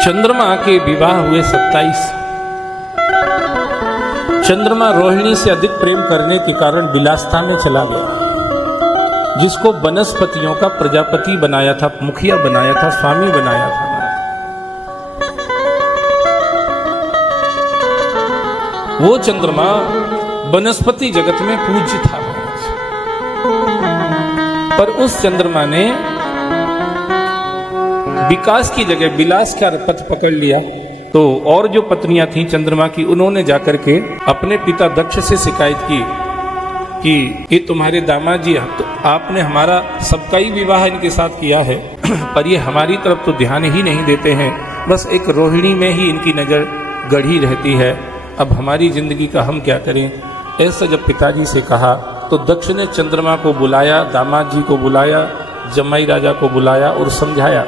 चंद्रमा के विवाह हुए 27। चंद्रमा रोहिणी से अधिक प्रेम करने के कारण विलासता में चला गया, जिसको वनस्पतियों का प्रजापति बनाया था, मुखिया बनाया था, स्वामी बनाया था। वो चंद्रमा वनस्पति जगत में पूज्य था, पर उस चंद्रमा ने विकास की जगह विलास का पथ पकड़ लिया। तो और जो पत्नियां थीं चंद्रमा की, उन्होंने जाकर के अपने पिता दक्ष से शिकायत की कि ये तुम्हारे दामाद जी, तो आपने हमारा सबका ही विवाह इनके साथ किया है, पर ये हमारी तरफ तो ध्यान ही नहीं देते हैं, बस एक रोहिणी में ही इनकी नज़र गढ़ी रहती है, अब हमारी जिंदगी का हम क्या करें। ऐसा जब पिताजी से कहा तो दक्ष ने चंद्रमा को बुलाया, दामाद जी को बुलाया, जमाई राजा को बुलाया और समझाया,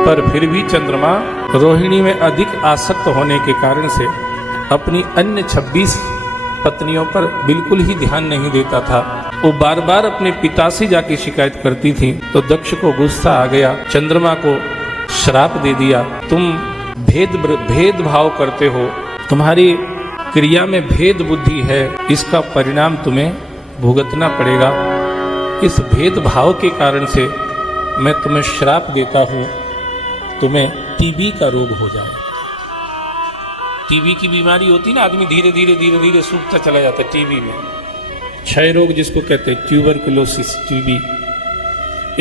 पर फिर भी चंद्रमा रोहिणी में अधिक आसक्त होने के कारण से अपनी अन्य 26 पत्नियों पर बिल्कुल ही ध्यान नहीं देता था। वो बार बार अपने पिता से जाके शिकायत करती थी, तो दक्ष को गुस्सा आ गया, चंद्रमा को श्राप दे दिया, तुम भेदभाव करते हो, तुम्हारी क्रिया में भेद बुद्धि है, इसका परिणाम तुम्हें भुगतना पड़ेगा। इस भेदभाव के कारण से मैं तुम्हें श्राप देता हूँ, तुम्हें टीबी का रोग हो जाए। टीबी की बीमारी होती ना, आदमी धीरे धीरे सूखता चला जाता है टीबी में। क्षय रोग जिसको कहते हैं, ट्यूबरकुलोसिस, टीबी,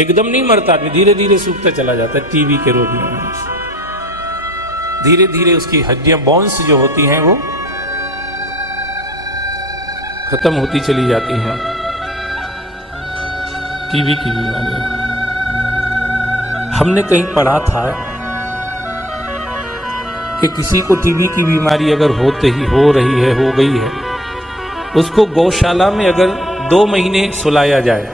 एकदम नहीं मरता आदमी, धीरे धीरे सूखता चला जाता है टीबी के रोग में। धीरे धीरे उसकी हड्डियां, बोन्स जो होती हैं, वो खत्म होती चली जाती हैं। टीबी की बीमारी हमने कहीं पढ़ा था कि किसी को टीबी की बीमारी अगर हो गई है, उसको गौशाला में अगर 2 महीने सुलाया जाए,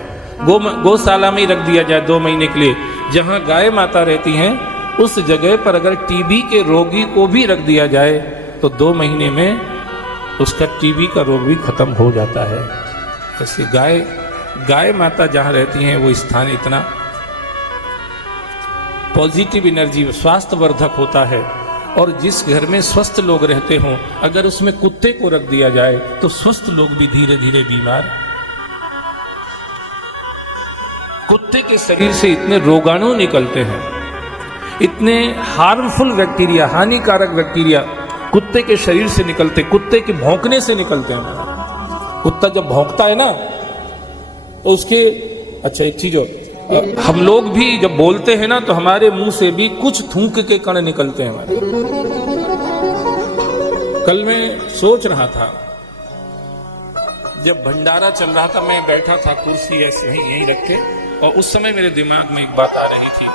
गौशाला में ही रख दिया जाए 2 महीने के लिए, जहां गाय माता रहती हैं उस जगह पर अगर टीबी के रोगी को भी रख दिया जाए तो 2 महीने में उसका टीबी का रोग भी खत्म हो जाता है। ऐसे गाय माता जहां रहती हैं वो स्थान इतना पॉजिटिव एनर्जी, स्वास्थ्यवर्धक होता है। और जिस घर में स्वस्थ लोग रहते हों, अगर उसमें कुत्ते को रख दिया जाए तो स्वस्थ लोग भी धीरे धीरे बीमार। कुत्ते के शरीर से इतने रोगाणु निकलते हैं, इतने हार्मफुल बैक्टीरिया, हानिकारक बैक्टीरिया कुत्ते के शरीर से निकलते, कुत्ते के भौंकने से निकलते हैं। कुत्ता जब भौंकता है ना तो उसके, अच्छा एक चीज और, हम लोग भी जब बोलते हैं ना तो हमारे मुंह से भी कुछ थूक के कण निकलते हैं हमारे। कल मैं सोच रहा था, जब भंडारा चल रहा था, मैं बैठा था कुर्सी ऐसे यहीं रख के, और उस समय मेरे दिमाग में एक बात आ रही थी।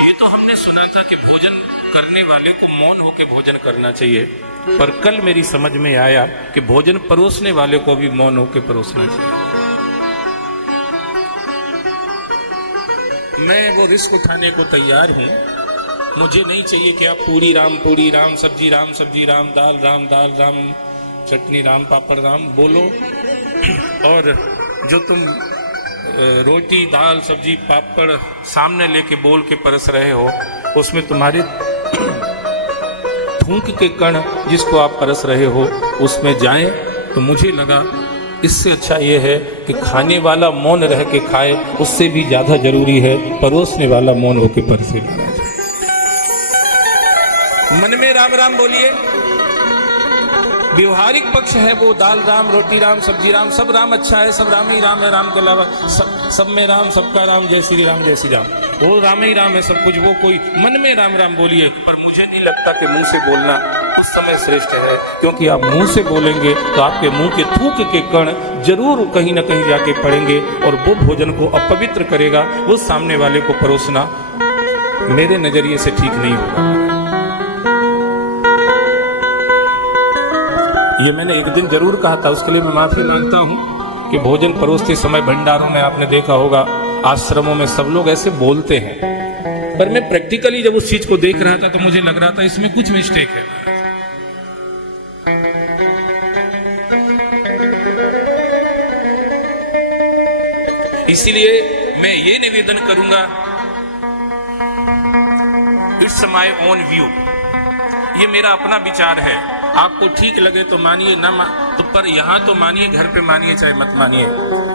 ये तो हमने सुना था कि भोजन करने वाले को मौन होकर भोजन करना चाहिए, पर कल मेरी समझ में आया कि भोजन परोसने वाले को भी मौन होकर परोसना चाहिए। मैं वो रिस्क उठाने को तैयार हूँ। मुझे नहीं चाहिए कि आप पूरी राम, सब्जी राम, दाल राम, चटनी राम, पापड़ राम बोलो, और जो तुम रोटी, दाल, सब्जी, पापड़ सामने लेके बोल के परस रहे हो, उसमें तुम्हारे थूक के कण जिसको आप परस रहे हो उसमें जाए, तो मुझे लगा इससे अच्छा ये है कि खाने वाला मौन रह के खाए, उससे भी ज्यादा जरूरी है परोसने वाला मौन होके परसे। मन में राम राम बोलिए, व्यवहारिक पक्ष है वो दाल राम, रोटी राम, सब्जी राम, सब राम अच्छा है, सब राम ही राम है, राम के अलावा सब में राम, सबका राम, जय श्री राम, जय श्री राम, वो राम ही राम है सब कुछ। वो कोई मन में राम राम बोलिए, पर मुझे नहीं लगता कि मुंह से बोलना उस समय श्रेष्ठ है, क्योंकि आप मुंह से बोलेंगे तो आपके मुंह के थूक के कण जरूर कहीं ना कहीं जाके पड़ेंगे और वो भोजन को अपवित्र करेगा। वो सामने वाले को परोसना मेरे नजरिए से ठीक नहीं होगा। ये मैंने एक दिन जरूर कहा था, उसके लिए मैं माफी मांगता हूं कि भोजन परोसते समय भंडारों में आपने देखा होगा, आश्रमों में सब लोग ऐसे बोलते हैं, पर मैं प्रैक्टिकली जब उस चीज को देख रहा था तो मुझे लग रहा था इसमें कुछ मिस्टेक है। इसीलिए मैं ये निवेदन करूंगा इट्स माय ओन व्यू, ये मेरा अपना विचार है। आपको ठीक लगे तो मानिए, ना तो पर यहाँ तो मानिए, घर पे मानिए चाहे मत मानिए,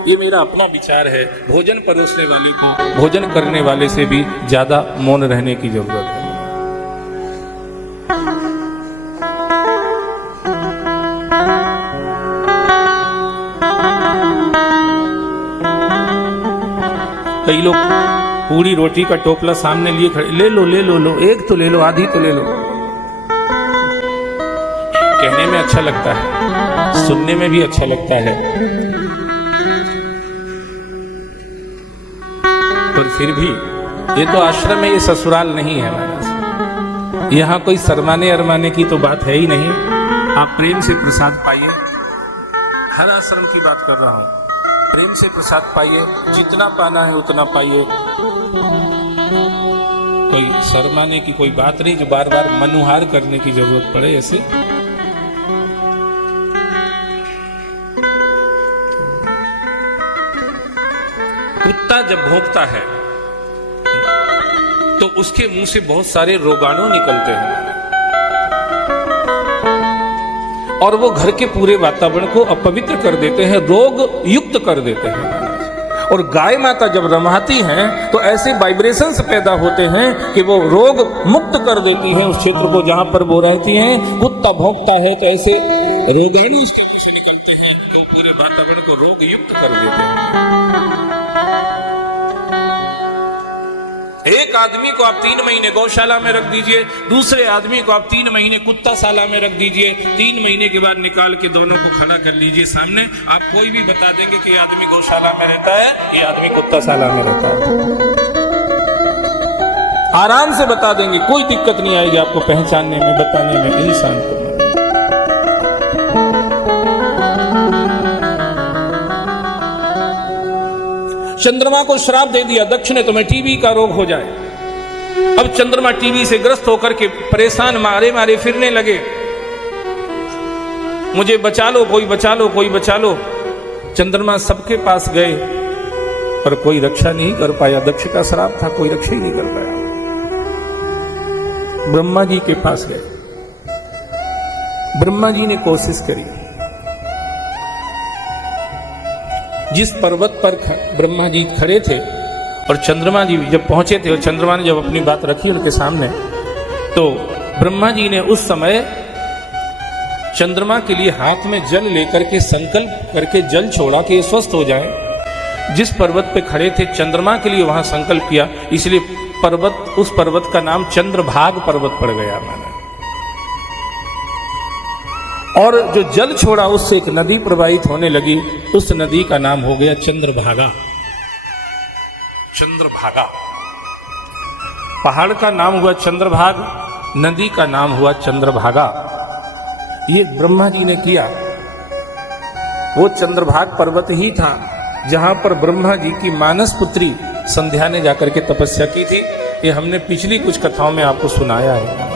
ये मेरा अपना विचार है। भोजन परोसने वाले को भोजन करने वाले से भी ज्यादा मौन रहने की जरूरत है। कई लोग पूरी रोटी का टोपला सामने लिए खड़े, ले लो ले लो, एक तो ले लो, आधी तो ले लो। कहने में अच्छा लगता है, सुनने में भी अच्छा लगता है, पर फिर भी ये तो आश्रम है, ये ससुराल नहीं है महाराज। यहाँ कोई शर्माने अरमाने की तो बात है ही नहीं। आप प्रेम से प्रसाद पाइए, हर आश्रम की बात कर रहा हूं। प्रेम से प्रसाद पाइए, जितना पाना है उतना पाइए। कोई शर्माने की कोई बात नहीं, जो बार बार मनुहार करने की जरूरत पड़े ऐसे। कुत्ता जब भौंकता है तो उसके मुंह से बहुत सारे रोगाणु निकलते हैं और वो घर के पूरे वातावरण को अपवित्र कर देते हैं, रोग युक्त कर देते हैं। और गाय माता जब रमाती हैं तो ऐसे वाइब्रेशंस पैदा होते हैं कि वो रोग मुक्त कर देती हैं उस क्षेत्र को जहां पर वो रहती हैं। कुत्ता भौंकता है तो ऐसे रोगाणु उसके मुंह से निकलते हैं तो पूरे वातावरण को रोग युक्त कर देते हैं। एक आदमी को आप 3 महीने गौशाला में रख दीजिए, दूसरे आदमी को आप 3 महीने कुत्ताशाला में रख दीजिए, 3 महीने के बाद निकाल के दोनों को खड़ा कर लीजिए सामने, आप कोई भी बता देंगे कि ये आदमी गौशाला में रहता है, ये आदमी कुत्ताशाला में रहता है। आराम से बता देंगे, कोई दिक्कत नहीं आएगी आपको पहचानने में, बताने में, इंसान को। चंद्रमा को श्राप दे दिया दक्ष ने, तुम्हें टीबी का रोग हो जाए। अब चंद्रमा टीबी से ग्रस्त होकर के परेशान मारे मारे फिरने लगे, मुझे बचा लो, कोई बचा लो, कोई बचा लो। चंद्रमा सबके पास गए पर कोई रक्षा नहीं कर पाया, दक्ष का श्राप था, कोई रक्षा ही नहीं कर पाया। ब्रह्मा जी के पास गए, ब्रह्मा जी ने कोशिश करी। जिस पर्वत पर ब्रह्मा जी खड़े थे और चंद्रमा जी जब पहुंचे थे और चंद्रमा ने जब अपनी बात रखी उनके सामने, तो ब्रह्मा जी ने उस समय चंद्रमा के लिए हाथ में जल लेकर के संकल्प करके जल छोड़ा कि ये स्वस्थ हो जाए। जिस पर्वत पे खड़े थे चंद्रमा के लिए वहां संकल्प किया, इसलिए पर्वत, उस पर्वत का नाम चंद्रभाग पर्वत पड़ गया मैंने। और जो जल छोड़ा उससे एक नदी प्रवाहित होने लगी, उस नदी का नाम हो गया चंद्रभागा। चंद्रभागा, पहाड़ का नाम हुआ चंद्रभाग, नदी का नाम हुआ चंद्रभागा। ये ब्रह्मा जी ने किया। वो चंद्रभाग पर्वत ही था जहां पर ब्रह्मा जी की मानस पुत्री संध्या ने जाकर के तपस्या की थी। ये हमने पिछली कुछ कथाओं में आपको सुनाया है।